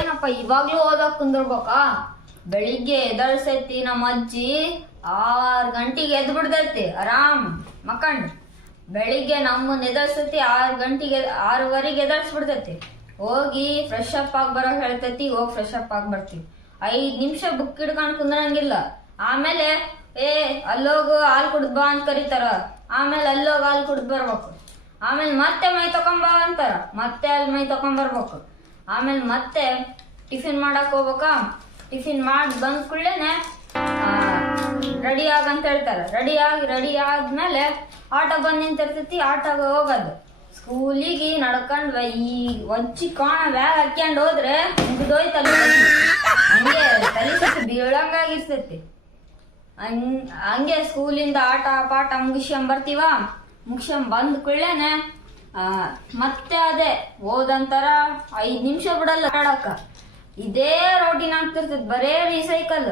ಏನಪ್ಪ, ಇವಾಗ್ಲೂ ಓದಕ್ ಕುಂದಿರ್ಬೇಕಾ ಬೆಳಿಗ್ಗೆ ಎದಳ್ಸೈತಿ ನಮ್ಮ ಅಜ್ಜಿ, ಆರ್ ಗಂಟೆಗೆ ಎದ್ ಬಿಡ್ತೈತಿ, ಆರಾಮ್, ಮಕ್ಕಂಡ್. ಬೆಳಿಗ್ಗೆ ನಮ್ಮನ್ನ ಎದರ್ಸತಿ ಆರ್ ಗಂಟೆಗೆ, ಆರೂವರೆಗೆ ಎದಳ್ಸ್ಬಿಡ್ತೈತಿ ಹೋಗಿ ಫ್ರೆಶ್ ಅಪ್ ಆಗಿ ಬರೋ ಹೇಳ್ತೈತಿ, ಹೋಗಿ ಫ್ರೆಶ್ ಅಪ್ ಆಗಿ ಬರ್ತೀವಿ ಐದ್ ನಿಮಿಷ ಬುಕ್ ಹಿಡ್ಕೊಂಡು ಕುಂದ್ರಂಗಿಲ್ಲ. ಆಮೇಲೆ, ಏ, ಅಲ್ಲೋಗು ಹಾಲು ಕುಡ್ದ್ ಬಾ ಅಂತ ಕರೀತಾರ. ಆಮೇಲೆ ಅಲ್ಲೋಗಿ ಹಾಲು ಕುಡ್ದ್ ಬರ್ಬೇಕು. ಆಮೇಲೆ ಮತ್ತೆ ಮೈ ತಕೊಂಬ ಅಂತಾರ. ಮತ್ತೆ ಅಲ್ಲಿ ಮೈ ತಕೊಂಬರ್ಬೇಕು ಆಮೇಲೆ ಮತ್ತೆ ಟಿಫಿನ್ ಮಾಡಕ್ ಹೋಗ್ಬೇಕಾ? ಟಿಫಿನ್ ಮಾಡಿ ಬಂದ ಕೂಡಲೇನೆ ರೆಡಿ ಆಗ ಅಂತ ಹೇಳ್ತಾರೆ. ರೆಡಿ ಆಗಿ ರೆಡಿ ಆದ್ಮೇಲೆ ಆಟೋ ಬಂದ್ ನಿಂತಿರ್ತೈತಿ, ಆಟೋಗೆ ಹೋಗೋದು. ಸ್ಕೂಲಿಗೆ ನಡ್ಕೊಂಡ್ ಈ ಒಂಚಿ ಕಾಣ ಬ್ಯಾಗ್ ಹಾಕ್ಯಂಡ್ ಹೋದ್ರೆ ಮುಗ್ದೋಯ್ ತಲೆ ಸುತ್ತಿ. ಹಂಗೆ ತಲೆ ಬೀಳಂಗಾಗಿರ್ತೈತಿ. ಹಂಗೆ ಸ್ಕೂಲಿಂದ ಆಟ ಪಾಠ ಮುಗಿಸ್ಕೊಂಡ್ ಬರ್ತೀವ? ಮುಗಿಸ್ಕೊಂಡ್ ಬಂದ ಕೂಡಲೇನೆ ಮತ್ತೆ ಅದೇ ಓದಂತರ ಐದ್ ನಿಮಿಷ ಬಿಡಲ್ಲ ಆಡಕ್ಕ ಇದೇ ರೋಟಿನ್ ಆಗ್ತಿರ್ತದ, ಬರೇ ರೀಸೈಕಲ್